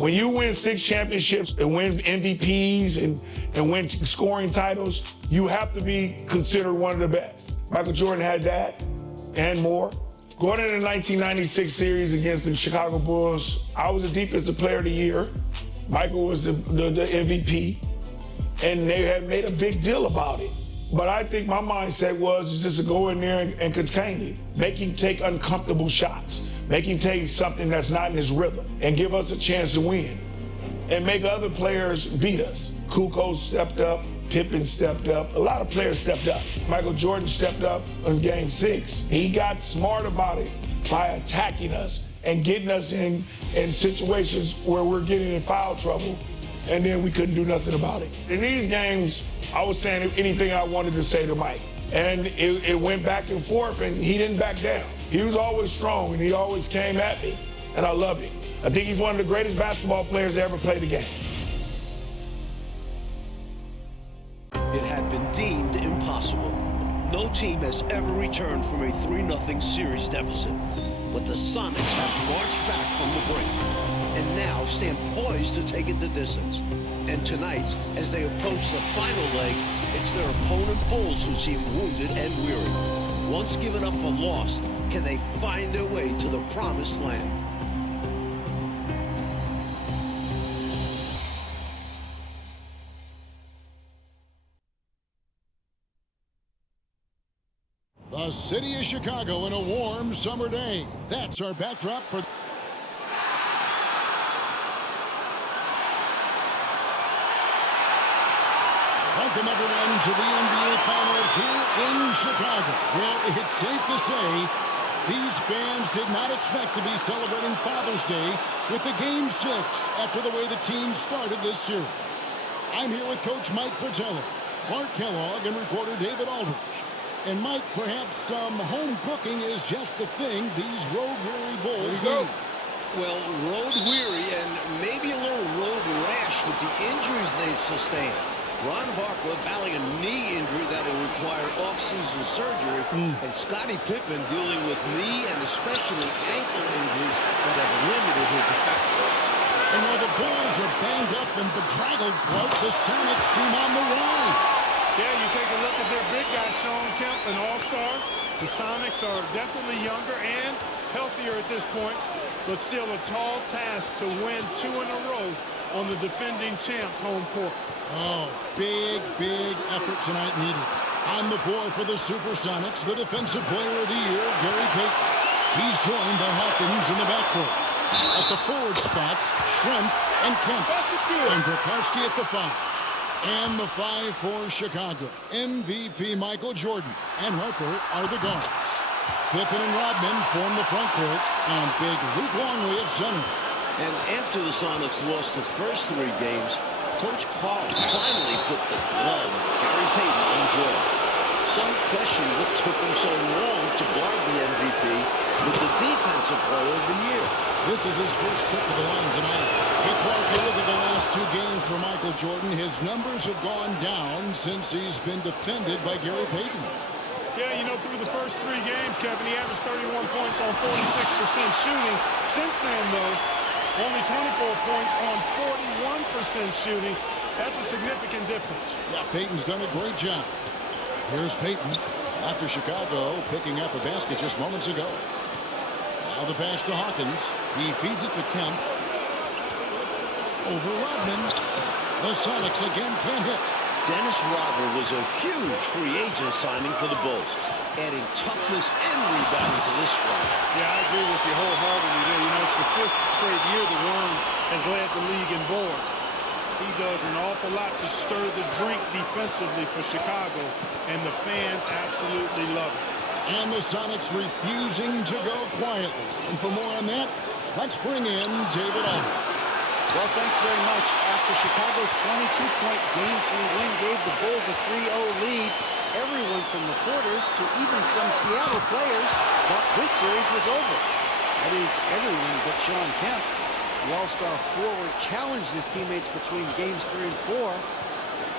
When you win 6 championships and win MVPs and win scoring titles, you have to be considered one of the best. Michael Jordan had that and more. Going into the 1996 series against the Chicago Bulls, I was the defensive player of the year. Michael was the MVP, and they had made a big deal about it. But I think my mindset was just to go in there and contain it, make him take uncomfortable shots, make him take something that's not in his rhythm, and give us a chance to win, and make other players beat us. Kukoc stepped up, Pippen stepped up, a lot of players stepped up. Michael Jordan stepped up in Game 6. He got smart about it by attacking us and getting us in situations where we're getting in foul trouble, and then we couldn't do nothing about it. In these games, I was saying anything I wanted to say to Mike, and it went back and forth, and he didn't back down. He was always strong, and he always came at me, and I loved it. I think he's one of the greatest basketball players to ever play the game. It had been deemed impossible. No team has ever returned from a 3-0 series deficit. But the Sonics have marched back from the brink and now stand poised to take it the distance. And tonight, as they approach the final leg, it's their opponent Bulls who seem wounded and weary. Once given up for lost, can they find their way to the promised land? The city of Chicago in a warm summer day. That's our backdrop for... Welcome everyone to the NBA Finals here in Chicago. Well, it's safe to say these fans did not expect to be celebrating Father's Day with the Game 6 after the way the team started this series. I'm here with Coach Mike Fratello, Clark Kellogg, and reporter David Aldridge. And Mike, perhaps some home cooking is just the thing these road-weary Bulls need. Well, road-weary and maybe a little road rash with the injuries they've sustained. Ron Harper battling a knee injury that will require off-season surgery, and Scottie Pippen dealing with knee and especially ankle injuries that have limited his effectiveness. And while the Bulls are banged up and bedraggled, Clark, the Sonics seem on the rise. Yeah, you take a look at their big guy, Shawn Kemp, an all-star. The Sonics are definitely younger and healthier at this point, but still a tall task to win 2 in a row on the defending champs' home court. Oh, big effort tonight needed. On the floor for the Supersonics, the Defensive Player of the Year, Gary Payton. He's joined by Hawkins in the backcourt. At the forward spots, Schrempf and Kemp. And Bukowski at the 5. And the 5 for Chicago. MVP Michael Jordan and Harper are the guards. Pippen and Rodman form the front court, and big Luke Longley at center. And after the Sonics lost the first 3 games, Coach Carl finally put the glove of Gary Payton on Jordan. Some question what took him so long to guard the MVP with the Defensive Player of the Year. This is his first trip to the line tonight. Hey, Clark, you look at the last 2 games for Michael Jordan. His numbers have gone down since he's been defended by Gary Payton. Yeah, you know, through the first 3 games, Kevin, he averaged 31 points on 46% shooting. Since then, though, only 24 points on 41% shooting. That's a significant difference. Yeah, Payton's done a great job. Here's Payton after Chicago picking up a basket just moments ago. Now the pass to Hawkins. He feeds it to Kemp. Over Rodman. The Sonics again can't hit. Dennis Rodman was a huge free agent signing for the Bulls, adding toughness and rebounding to this squad. Yeah, I agree with you wholeheartedly there. You know, it's the 5th straight year the Worm has led the league in boards. He does an awful lot to stir the drink defensively for Chicago, and the fans absolutely love it. And the Sonics refusing to go quietly. And for more on that, let's bring in David Aldridge. Well, thanks very much. After Chicago's 22-point Game 3 win gave the Bulls a 3-0 lead, everyone from reporters to even some Seattle players thought this series was over. That is, everyone but Shawn Kemp. The All-Star forward challenged his teammates between Games 3 and 4.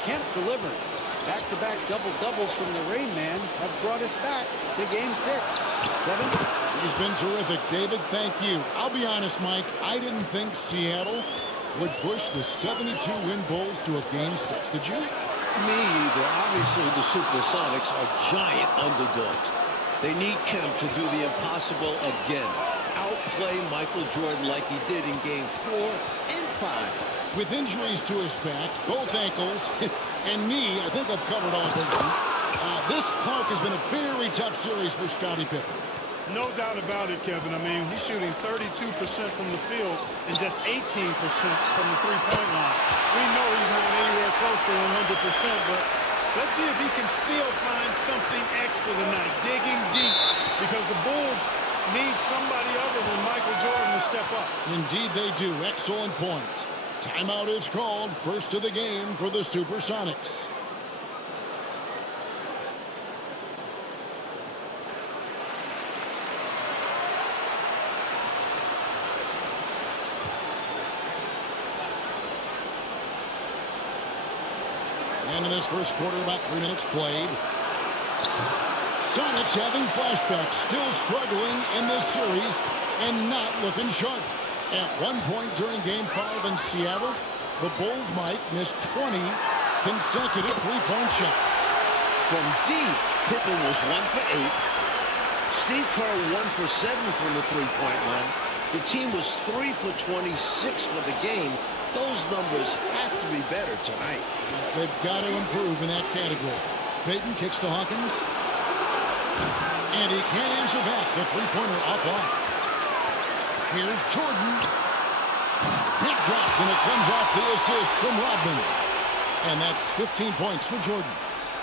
Kemp delivered. Back-to-back double-doubles from the Rain Man have brought us back to Game 6. Kevin? He's been terrific. David, thank you. I'll be honest, Mike, I didn't think Seattle would push the 72-win Bulls to a Game 6. Did you? Me either. Obviously, the Supersonics are giant underdogs. They need Kemp to do the impossible again. Outplay Michael Jordan like he did in Game 4 and 5. With injuries to his back, both ankles, and knee, I think I've covered all bases. This, Clark, has been a very tough series for Scottie Pippen. No doubt about it, Kevin. I mean, he's shooting 32% from the field and just 18% from the three-point line. We know he's not anywhere close to 100%, but let's see if he can still find something extra tonight, digging deep, because the Bulls need somebody other than Michael Jordan to step up. Indeed they do. Excellent point. Timeout is called. First of the game for the Supersonics. And in this first quarter, about 3 minutes played. Sonics having flashbacks, still struggling in this series and not looking sharp. At one point during Game 5 in Seattle, the Bulls might miss 20 consecutive three-point shots. From deep, Pippen was 1 for 8. Steve Kerr 1 for 7 from the three-point line. The team was 3 for 26 for the game. Those numbers have to be better tonight. They've got to improve in that category. Payton kicks to Hawkins. And he can't answer back. The three-pointer offline. Here's Jordan. That drops, and it comes off the assist from Rodman. And that's 15 points for Jordan.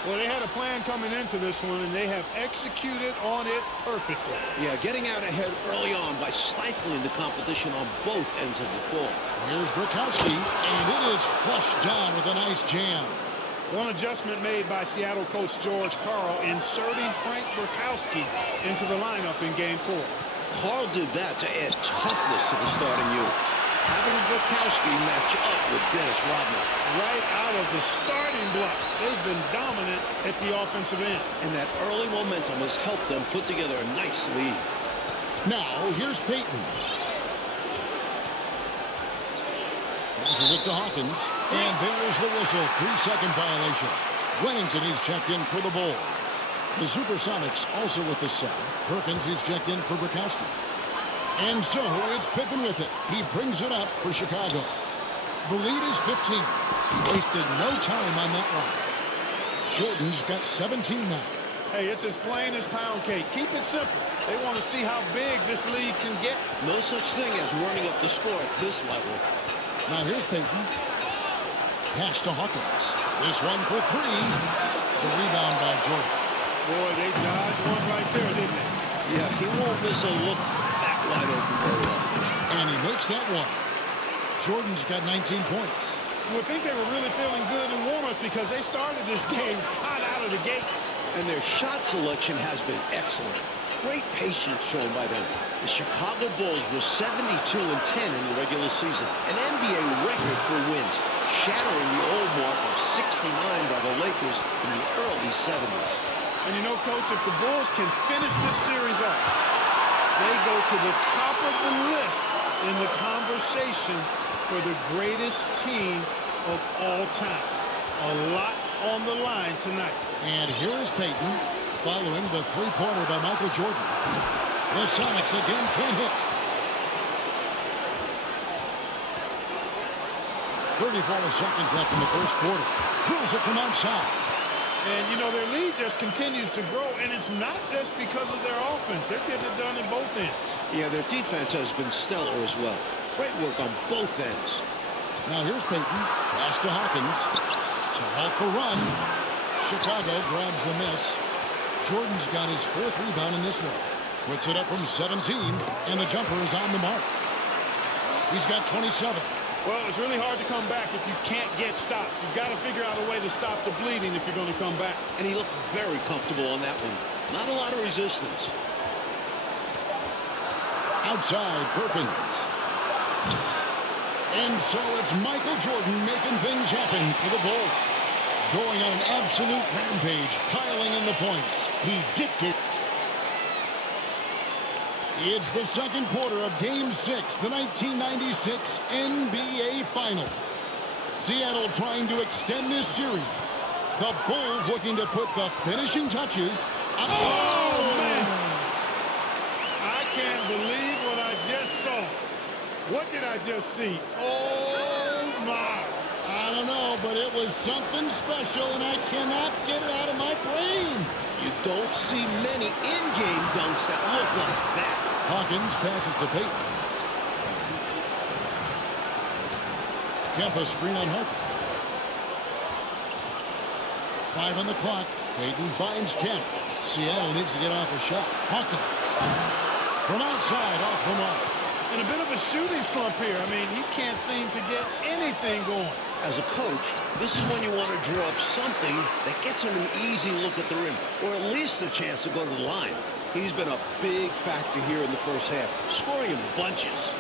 Well, they had a plan coming into this one, and they have executed on it perfectly. Yeah, getting out ahead early on by stifling the competition on both ends of the floor. Here's Brikowski, and it is flushed down with a nice jam. One adjustment made by Seattle coach George Karl, inserting Frank Brikowski into the lineup in Game 4. Karl did that to add toughness to the starting unit, having Brikowski match up with Dennis Rodman. Right out of the starting blocks, they've been dominant at the offensive end. And that early momentum has helped them put together a nice lead. Now, here's Payton. Passes it to Hawkins. And there's the whistle. 3-second violation. Wennington is checked in for the Bulls. The Supersonics also with the sub. Perkins is checked in for Brikowski. And so it's Pippen with it. He brings it up for Chicago. The lead is 15. Wasted no time on that one. Jordan's got 17 now. Hey, it's as plain as pound cake. Keep it simple. They want to see how big this lead can get. No such thing as running up the score at this level. Now here's Payton. Pass to Hawkins. This one for 3. The rebound by Jordan. Boy, they dodged one right there, didn't they? Yeah, he won't miss a look that wide open very often. And he makes that one. Jordan's got 19 points. You would think they were really feeling good in warm-up because they started this game hot out of the gates. And their shot selection has been excellent. Great patience shown by them. The Chicago Bulls were 72-10 in the regular season, an NBA record for wins, shattering the old mark of 69 by the Lakers in the early 70s. And you know, Coach, if the Bulls can finish this series off, they go to the top of the list in the conversation for the greatest team of all time. A lot on the line tonight. And here is Payton following the three-pointer by Michael Jordan. The Sonics again can't hit. 34 seconds left in the first quarter. Drills it from outside. And, you know, their lead just continues to grow, and it's not just because of their offense. They're getting it done in both ends. Yeah, their defense has been stellar as well. Great work on both ends. Now here's Payton. Pass to Hawkins. To halt the run. Chicago grabs the miss. Jordan's got his 4th rebound in this one. Puts it up from 17, and the jumper is on the mark. He's got 27. Well, it's really hard to come back if you can't get stops. You've got to figure out a way to stop the bleeding if you're going to come back. And he looked very comfortable on that one. Not a lot of resistance. Outside, Perkins. And so it's Michael Jordan making things happen for the Bulls. Going on an absolute rampage, piling in the points. He dictated. It's the second quarter of Game 6, the 1996 NBA Finals. Seattle trying to extend this series. The Bulls looking to put the finishing touches on. Oh, man. I can't believe what I just saw. What did I just see? Oh, my. I don't know, but it was something special, and I cannot get it out of my brain. You don't see many in-game dunks that look like that. Hawkins passes to Payton. Kemp a screen on Harper. 5 on the clock. Payton finds Kemp. Seattle needs to get off a shot. Hawkins from outside, off the mark. In a bit of a shooting slump here. I mean, he can't seem to get anything going. As a coach, this is when you want to draw up something that gets him an easy look at the rim, or at least a chance to go to the line. He's been a big factor here in the first half, scoring in bunches.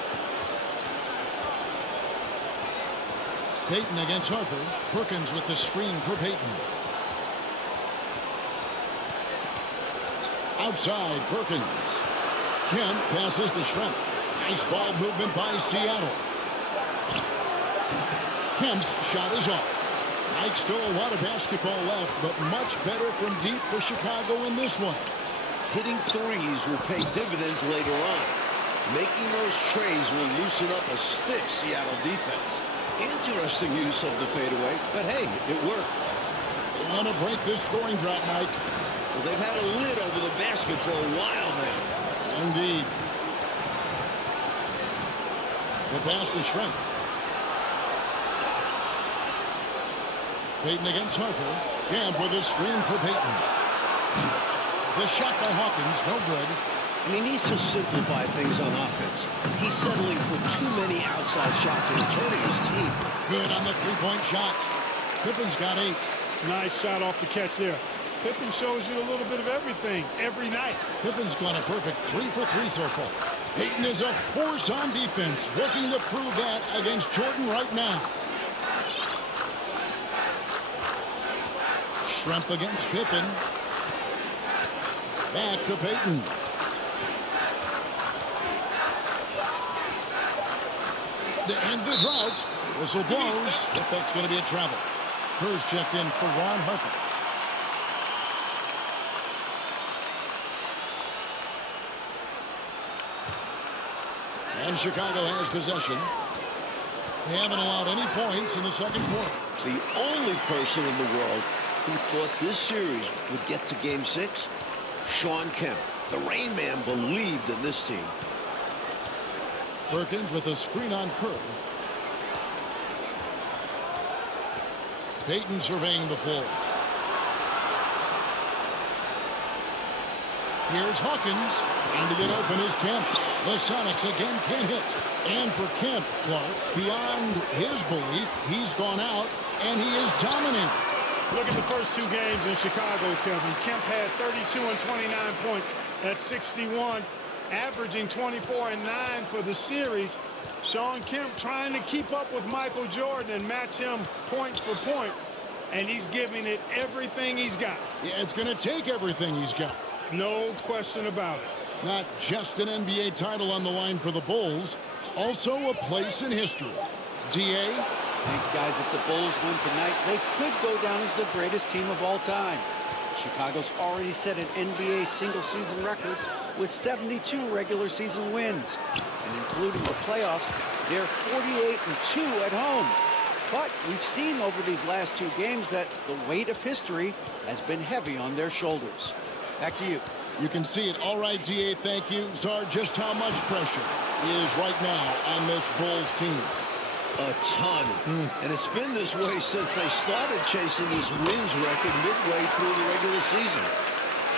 Payton against Harper. Perkins with the screen for Payton. Outside, Perkins. Kemp passes to Schrempf. Nice ball movement by Seattle. Kemp's shot is off. Mike, still a lot of basketball left, but much better from deep for Chicago in this one. Hitting threes will pay dividends later on. Making those trays will loosen up a stiff Seattle defense. Interesting use of the fadeaway, but hey, it worked. They're going to break this scoring drought, Mike. Well, they've had a lid over the basket for a while now. Indeed. The pass to Schrempf. Payton against Harper. Kemp with a screen for Payton. The shot by Hawkins, no good. And he needs to simplify things on offense. He's settling for too many outside shots and it's hurting his team. Good on the three-point shot. Pippen's got 8. Nice shot off the catch there. Pippen shows you a little bit of everything every night. Pippen's got a perfect 3 for 3 so far. Payton is a force on defense, looking to prove that against Jordan right now. Schrempf against Pippen. Back to Payton. To end the drought, whistle blows, but that's going to be a travel. Kerr's checked in for Ron Harper. And Chicago has possession. They haven't allowed any points in the second quarter. The only person in the world who thought this series would get to Game 6, Shawn Kemp. The Rain Man believed in this team. Perkins with a screen on Kerr. Payton surveying the floor. Here's Hawkins. Trying to get open is Kemp. The Sonics again can't hit. And for Kemp, Clark, beyond his belief, he's gone out, and he is dominating. Look at the first 2 games in Chicago, Kevin. Kemp had 32 and 29 points. That's 61, averaging 24 and 9 for the series. Shawn Kemp trying to keep up with Michael Jordan and match him point for point. And he's giving it everything he's got. Yeah, it's going to take everything he's got. No question about it. Not just an NBA title on the line for the Bulls, also a place in history. D.A.? Thanks, guys. If the Bulls win tonight, they could go down as the greatest team of all time. Chicago's already set an NBA single-season record with 72 regular season wins. And including the playoffs, they're 48-2 at home. But we've seen over these last 2 games that the weight of history has been heavy on their shoulders. Back to you. You can see it. All right, D.A., thank you. Czar, just how much pressure is right now on this Bulls team? A ton. And it's been this way since they started chasing this wins record midway through the regular season.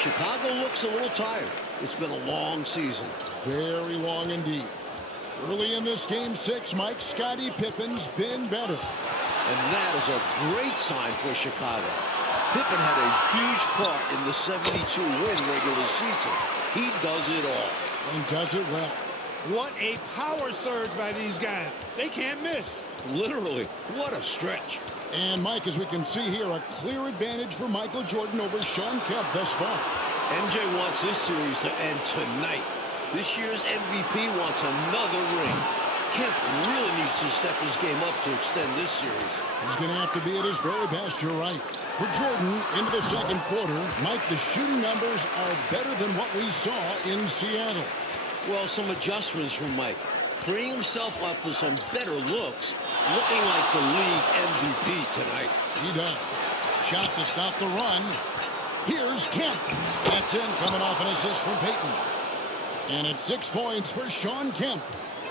Chicago looks a little tired. It's been a long season. Very long indeed. Early in this Game 6, Mike, Scottie Pippen's been better. And that is a great sign for Chicago. Pippen had a huge part in the 72-win regular season. He does it all. And does it well. What a power surge by these guys. They can't miss. Literally, what a stretch. And, Mike, as we can see here, a clear advantage for Michael Jordan over Shawn Kemp thus far. MJ wants this series to end tonight. This year's MVP wants another ring. Kemp really needs to step his game up to extend this series. He's going to have to be at his very best, you're right. For Jordan, into the second quarter, Mike, the shooting numbers are better than what we saw in Seattle. Well, some adjustments from Mike. Freeing himself up for some better looks. Looking like the league MVP tonight. He does. Shot to stop the run. Here's Kemp. That's in, coming off an assist from Payton. And it's 6 points for Shawn Kemp.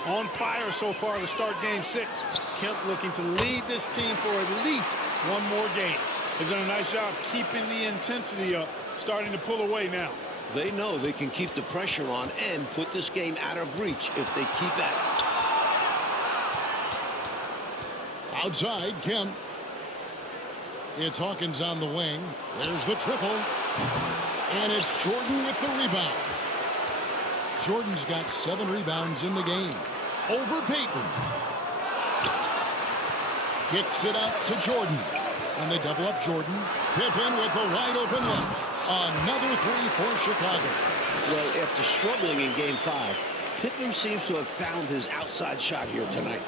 On fire so far to start game 6. Kemp looking to lead this team for at least one more game. They've done a nice job keeping the intensity up, starting to pull away now. They know they can keep the pressure on and put this game out of reach if they keep at it. Outside, Kemp. It's Hawkins on the wing. There's the triple. And it's Jordan with the rebound. Jordan's got 7 rebounds in the game. Over Payton. Kicks it out to Jordan. And they double up Jordan. Pippen with a wide open look. Another 3 for Chicago. Well, after struggling in game 5, Pippen seems to have found his outside shot here tonight.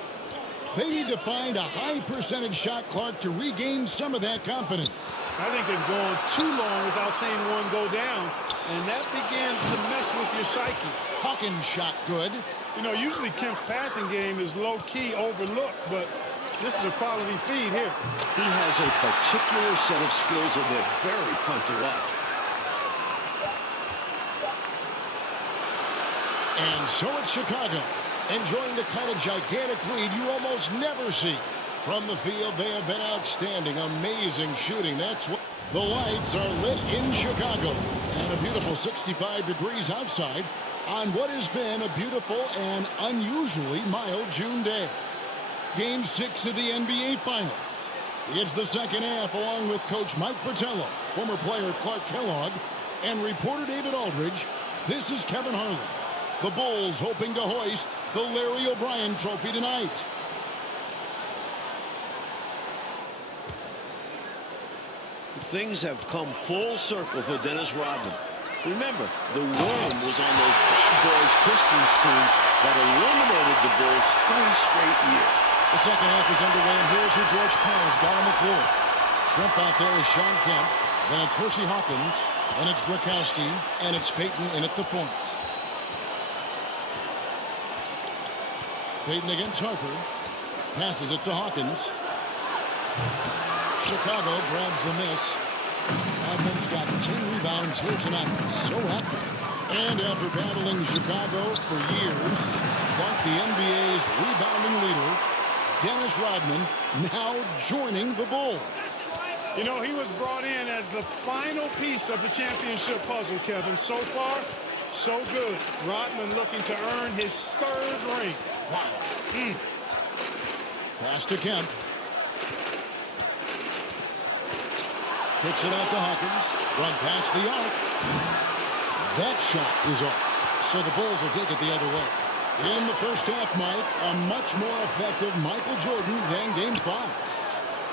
They need to find a high percentage shot, Clark, to regain some of that confidence. I think they've gone too long without seeing one go down, and that begins to mess with your psyche. Hawkins shot good. You know, usually Kemp's passing game is low-key overlooked, but this is a quality feed here. He has a particular set of skills that they're very fun to watch. And so it's Chicago, enjoying the kind of gigantic lead you almost never see. From the field, they have been outstanding, amazing shooting. That's what the lights are lit in Chicago. And a beautiful 65 degrees outside on what has been a beautiful and unusually mild June day. Game 6 of the NBA Finals. It's the second half, along with Coach Mike Fratello, former player Clark Kellogg, and reporter David Aldridge. This is Kevin Harlan. The Bulls hoping to hoist the Larry O'Brien Trophy tonight. Things have come full circle for Dennis Rodman. Remember, the worm was on those bad boys Pistons team that eliminated the Bulls 3 straight years. The second half is underway, and here's who George Karl's got on the floor. Shrimp out there is Shawn Kemp. Then it's Hersey Hawkins. Then it's Brakowski. And it's Payton in at the point. Payton against Harper. Passes it to Hawkins. Chicago grabs the miss. Rodman's got 10 rebounds here tonight. So active. And after battling Chicago for years, Clark, the NBA's rebounding leader, Dennis Rodman, now joining the Bulls. You know, he was brought in as the final piece of the championship puzzle, Kevin. So far, so good. Rodman looking to earn his 3rd ring. Wow. Pass to Kemp. Kicks it out to Hawkins. From past the arc. That shot is off. So the Bulls will take it the other way. In the first half, Mike, a much more effective Michael Jordan than Game 5.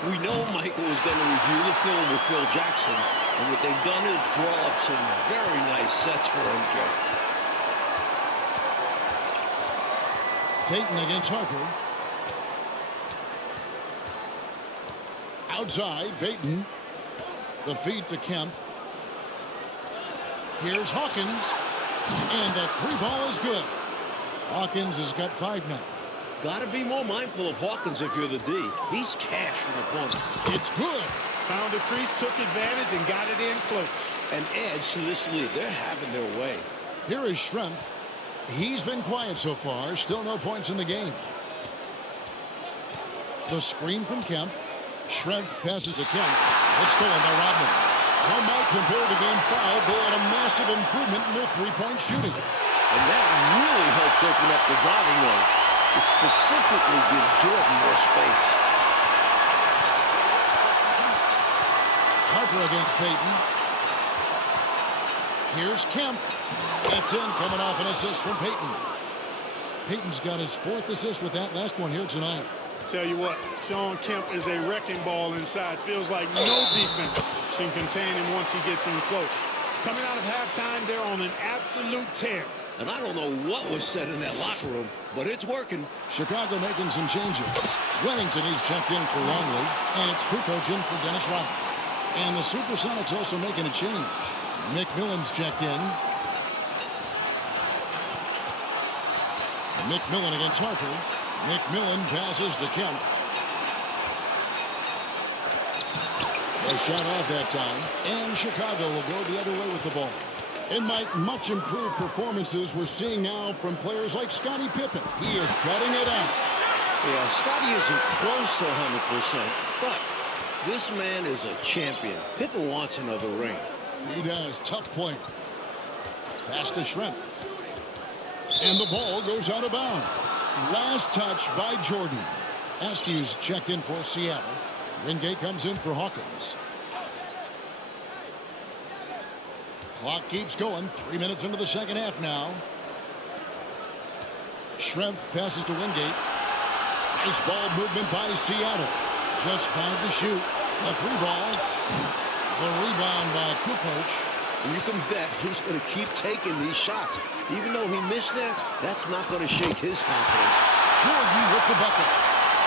We know Michael is going to review the film with Phil Jackson, and what they've done is draw up some very nice sets for MJ. Payton against Harper. Outside, Payton. The feed to Kemp. Here's Hawkins. And the 3-ball is good. Hawkins has got 5 now. Got to be more mindful of Hawkins if you're the D. He's cash from the corner. It's good. Found the crease, took advantage, and got it in close. An edge to this lead. They're having their way. Here is Schrempf. He's been quiet so far. Still no points in the game. The screen from Kemp. Schrempf passes to Kemp. It's stolen by Rodman. Now, Mike, compared to Game 5, they had a massive improvement in their 3-point shooting. And that really helps open up the driving lane. It specifically gives Jordan more space. Harper against Payton. Here's Kemp. That's in, coming off an assist from Payton. Payton's got his 4th assist with that last one here tonight. Tell you what, Shawn Kemp is a wrecking ball inside. Feels like no defense can contain him once he gets in close. Coming out of halftime, they're on an absolute tear. And I don't know what was said in that locker room, but it's working. Chicago making some changes. Wellington, he's checked in for Longley, and it's Kukoc in for Dennis Rodman. And the Supersonics also making a change. McMillan's checked in. McMillan against Harper. McMillan passes to Kemp. A shot off that time, and Chicago will go the other way with the ball. And Mike, much improved performances we're seeing now from players like Scottie Pippen. He is cutting it out. Yeah, Scottie isn't close to 100%, but this man is a champion. Pippen wants another ring. He does. Tough play. Pass to Schrempf. And the ball goes out of bounds. Last touch by Jordan. Askews checked in for Seattle. Wingate comes in for Hawkins. Clock keeps going. 3 minutes into the second half now. Schrempf passes to Wingate. Nice ball movement by Seattle. Just 5 to shoot. A 3-ball. The rebound by Kukoc. And you can bet he's going to keep taking these shots. Even though he missed there, that's not going to shake his confidence. Jordan with the bucket.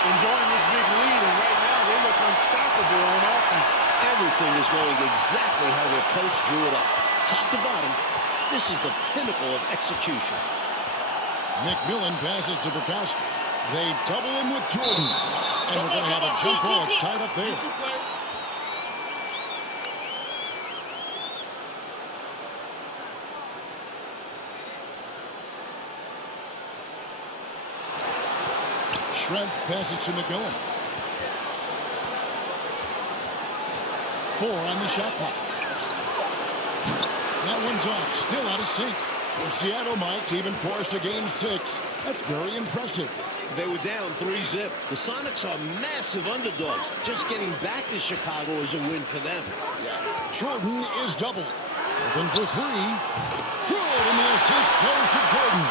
Enjoying this big lead, and right now they look unstoppable on offense. Everything is going exactly how their coach drew it up. Top to bottom, this is the pinnacle of execution. McMillan passes to Bukowski. They double him with Jordan. And we're going to have a jump ball. It's tied up there. Schrempf passes to McMillan. 4 on the shot clock. That one's off. Still out of sync. For Seattle, Mike, to even force a game 6. That's very impressive. They were down 3-zip. The Sonics are massive underdogs. Just getting back to Chicago is a win for them. Jordan is doubled. Open for 3. Good, and the assist goes to Jordan.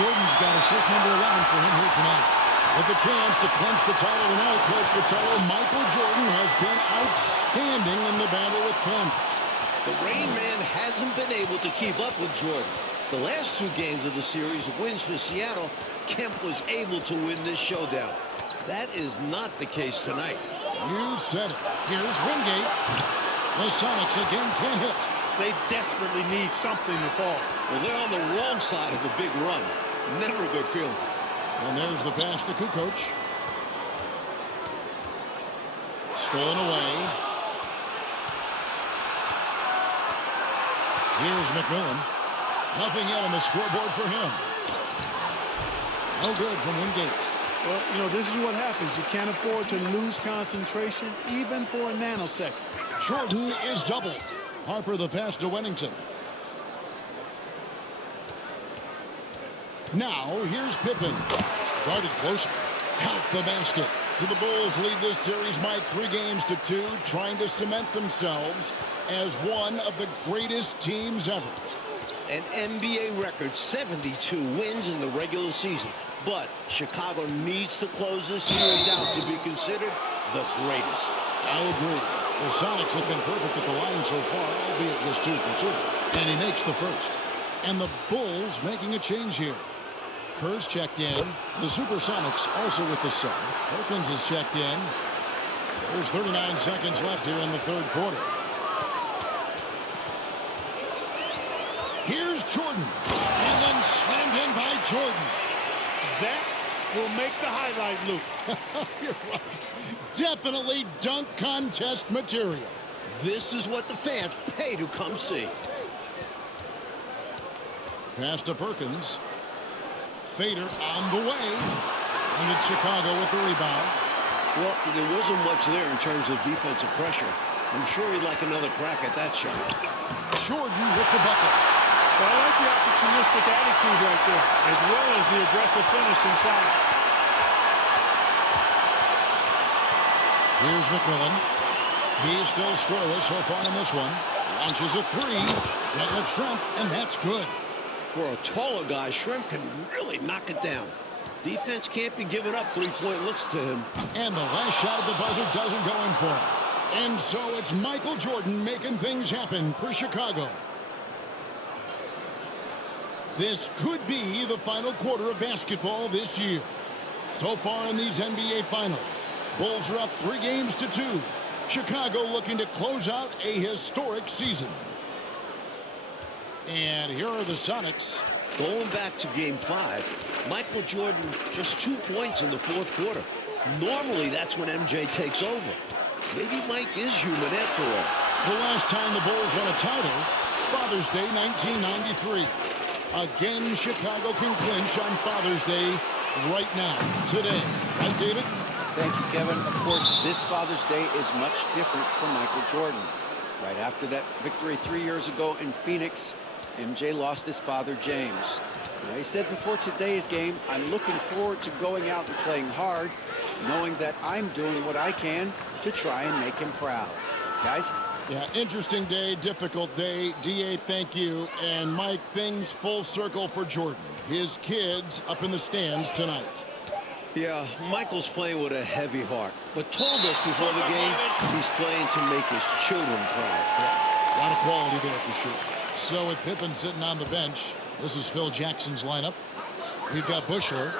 Jordan's got assist number 11 for him here tonight. With the chance to clinch the title tonight, Coach Vitello, Michael Jordan has been outstanding in the battle with Kemp. The Rain Man hasn't been able to keep up with Jordan. The last 2 games of the series, wins for Seattle, Kemp was able to win this showdown. That is not the case tonight. You said it. Here's Wingate. The Sonics again can't hit. They desperately need something to fall. Well, they're on the wrong side of a big run. Never a good feeling. And there's the pass to Kukoc. Stolen away. Here's McMillan. Nothing yet on the scoreboard for him. No good from Wingate. Well, you know, this is what happens. You can't afford to lose concentration, even for a nanosecond. Jordan is doubled. Harper the pass to Wellington. Now, here's Pippen. Guarded closer. Count the basket. So the Bulls lead this series, Mike, 3-2, trying to cement themselves as one of the greatest teams ever. An NBA record, 72 wins in the regular season. But Chicago needs to close this series out to be considered the greatest. I agree. The Sonics have been perfect at the line so far, albeit just 2 for 2. And he makes the first. And the Bulls making a change here. Kerr's checked in. The Supersonics also with the sub. Perkins is checked in. There's 39 seconds left here in the third quarter. Here's Jordan. And then slammed in by Jordan. That will make the highlight loop. You're right. Definitely dunk contest material. This is what the fans pay to come see. Pass to Perkins. Fader on the way. And it's Chicago with the rebound. Well, there wasn't much there in terms of defensive pressure. I'm sure he'd like another crack at that shot. Jordan with the bucket. Well, I like the opportunistic attitude right there, as well as the aggressive finish inside. Here's McMillan. He's still scoreless so far in this one. Launches a 3. Detlef Schrempf, and that's good. For a taller guy, Schrempf can really knock it down. Defense can't be giving up 3-point looks to him. And the last shot at the buzzer doesn't go in for him. And so it's Michael Jordan making things happen for Chicago. This could be the final quarter of basketball this year. So far in these NBA Finals, Bulls are up 3-2. Chicago looking to close out a historic season. And here are the Sonics. Going back to Game 5, Michael Jordan just 2 points in the fourth quarter. Normally, that's when MJ takes over. Maybe Mike is human after all. The last time the Bulls won a title, Father's Day 1993. Again, Chicago can clinch on Father's Day right now, today. Right, David? Thank you, Kevin. Of course, this Father's Day is much different from Michael Jordan. Right after that victory 3 years ago in Phoenix, MJ lost his father, James. Now, he said before today's game, I'm looking forward to going out and playing hard, knowing that I'm doing what I can to try and make him proud. Guys? Yeah, interesting day, difficult day. D.A., thank you. And Mike, things full circle for Jordan. His kids up in the stands tonight. Yeah, Michael's playing with a heavy heart, but told us before the game he's playing to make his children proud. Yeah, a lot of quality there for sure. So with Pippen sitting on the bench, this is Phil Jackson's lineup. We've got Bushler.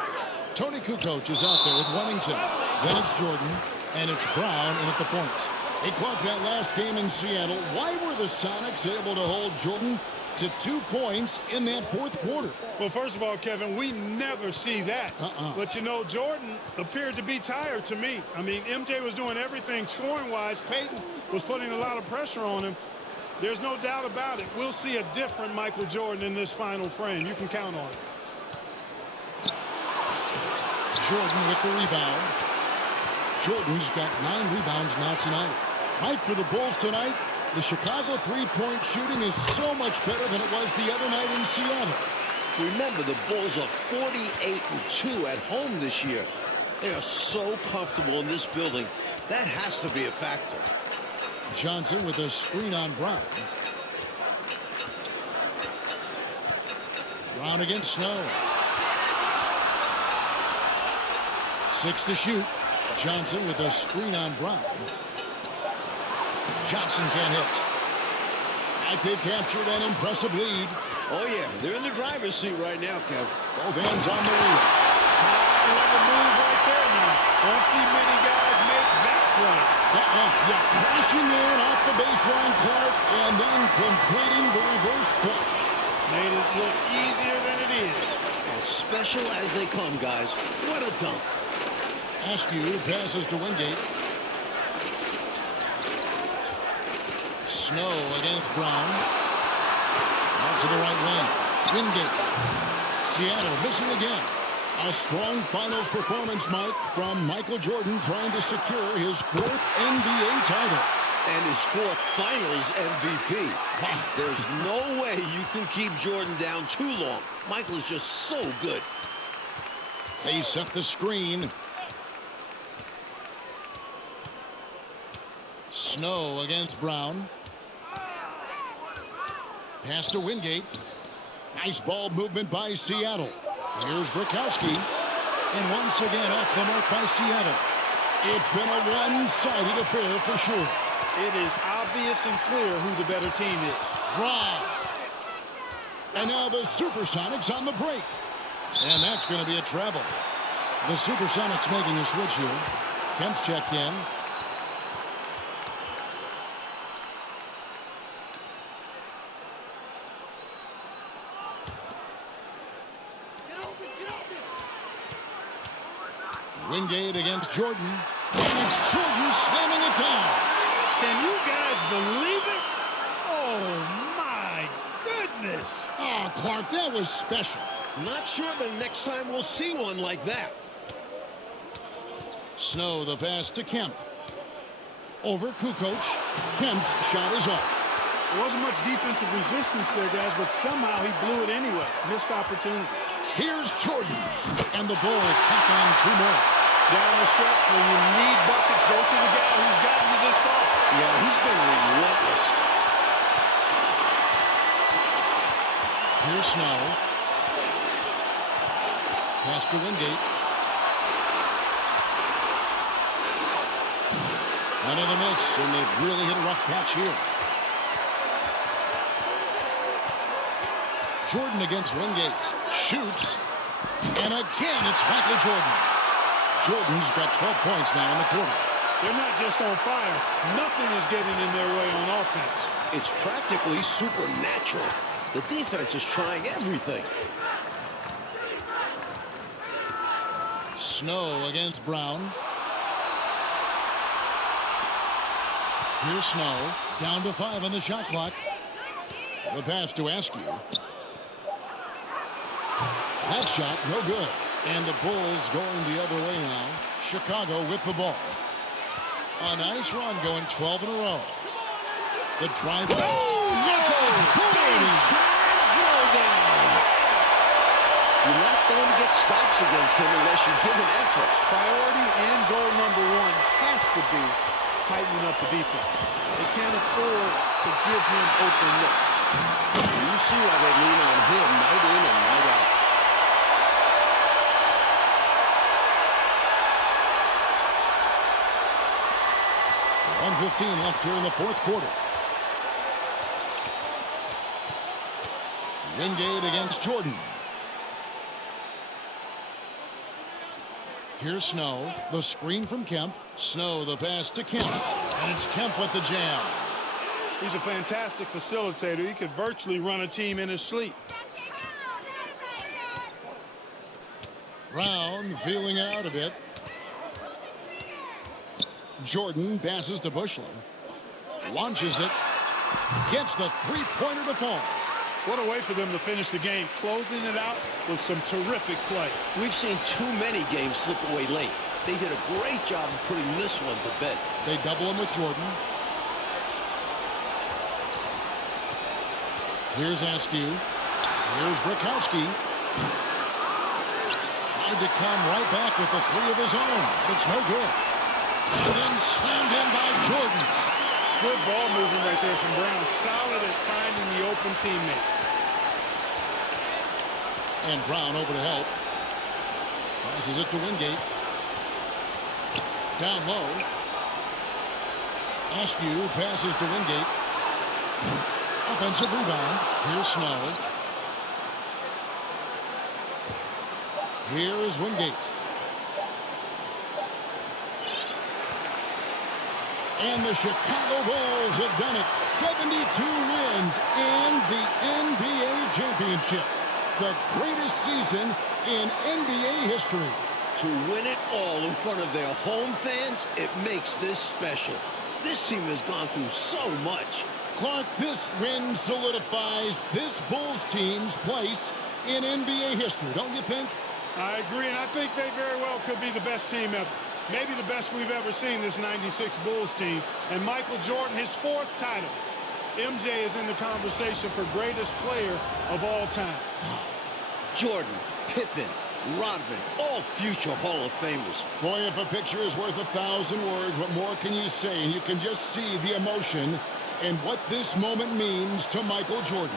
Tony Kukoc is out there with Wennington. Then it's Jordan, and it's Brown in at the point. They clocked that last game in Seattle. Why were the Sonics able to hold Jordan to 2 points in that fourth quarter? Well, first of all, Kevin, we never see that. But, you know, Jordan appeared to be tired to me. I mean, MJ was doing everything scoring-wise. Peyton was putting a lot of pressure on him. There's no doubt about it. We'll see a different Michael Jordan in this final frame. You can count on it. Jordan with the rebound. Jordan's got 9 rebounds now tonight. Mike, for the Bulls tonight, the Chicago three-point shooting is so much better than it was the other night in Seattle. Remember, the Bulls are 48-2 at home this year. They are so comfortable in this building. That has to be a factor. Johnson with a screen on Brown. Brown against Snow. 6 to shoot. Johnson with a screen on Brown. Johnson can't hit. Like they've captured an impressive lead. Oh, yeah, they're in the driver's seat right now, Kev. Both hands on the wheel. Another move right there now. Don't see many guys make that play. Yeah, crashing in off the baseline, Clark, and then completing the reverse flush. Made it look easier than it is. As special as they come, guys. What a dunk. Askew passes to Wingate. Snow against Brown. Out to the right wing. Wingate. Seattle missing again. A strong finals performance, Mike, from Michael Jordan trying to secure his 4th NBA title. And his 4th finals MVP. There's no way you can keep Jordan down too long. Michael's just so good. They set the screen. Snow against Brown. Pass to Wingate. Nice ball movement by Seattle. Here's Bukowski. And once again off the mark by Seattle. It's been a one-sided affair for sure. It is obvious and clear who the better team is. Brown. And now the Supersonics on the break. And that's going to be a travel. The Supersonics making a switch here. Kemp's checked in. Wingate against Jordan. And it's Jordan slamming it down. Can you guys believe it? Oh, my goodness. Oh, Clark, that was special. Not sure the next time we'll see one like that. Snow the pass to Kemp. Over Kukoc. Kemp's shot is off. There wasn't much defensive resistance there, guys, but somehow he blew it anyway. Missed opportunity. Here's Jordan. And the Bulls tack on 2 more. Down the stretch when you need buckets, go to the guy who's gotten you this far. Yeah, he's been relentless. Here's Snow. Pass to Wingate. Another miss, and they've really hit a rough patch here. Jordan against Wingate. Shoots. And again, it's Michael Jordan. Jordan's got 12 points now in the quarter. They're not just on fire. Nothing is getting in their way on offense. It's practically supernatural. The defense is trying everything. Snow against Brown. Here's Snow. Down to 5 on the shot clock. The pass to Askew. That shot, no good. And the Bulls going the other way now. Chicago with the ball. A nice run going 12 in a row. The drive. Oh, you're not going to get stops against him unless you give an effort. Priority and goal number one has to be tightening up the defense. They can't afford to give him open looks. You see why they lean on him night in and night out. .115 left here in the fourth quarter. Wingate against Jordan. Here's Snow. The screen from Kemp. Snow the pass to Kemp. And it's Kemp with the jam. He's a fantastic facilitator. He could virtually run a team in his sleep. Brown feeling out a bit. Jordan passes to Bushler. Launches it. Gets the three-pointer to fall. What a way for them to finish the game, closing it out with some terrific play. We've seen too many games slip away late. They did a great job of putting this one to bed. They double him with Jordan. Here's Askew. Here's Brakowski. Tried to come right back with the three of his own. It's no good. And then slammed in by Jordan. Good ball movement right there from Brown. Solid at finding the open teammate. And Brown over to help. Passes it to Wingate. Down low. Askew passes to Wingate. Offensive rebound. Here's Snow. Here is Wingate. And the Chicago Bulls have done it. 72 wins and the NBA championship. The greatest season in NBA history. To win it all in front of their home fans, it makes this special. This team has gone through so much. Clark, this win solidifies this Bulls team's place in NBA history, don't you think? I agree, and I think they very well could be the best team ever. Maybe the best we've ever seen, this 96 Bulls team. And Michael Jordan, his fourth title. MJ is in the conversation for greatest player of all time. Jordan, Pippen, Rodman, all future Hall of Famers. Boy, if a picture is worth 1,000 words, what more can you say? And you can just see the emotion and what this moment means to Michael Jordan.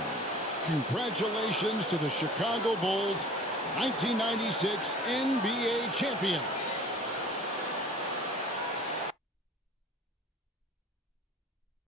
Congratulations to the Chicago Bulls, 1996 NBA champions.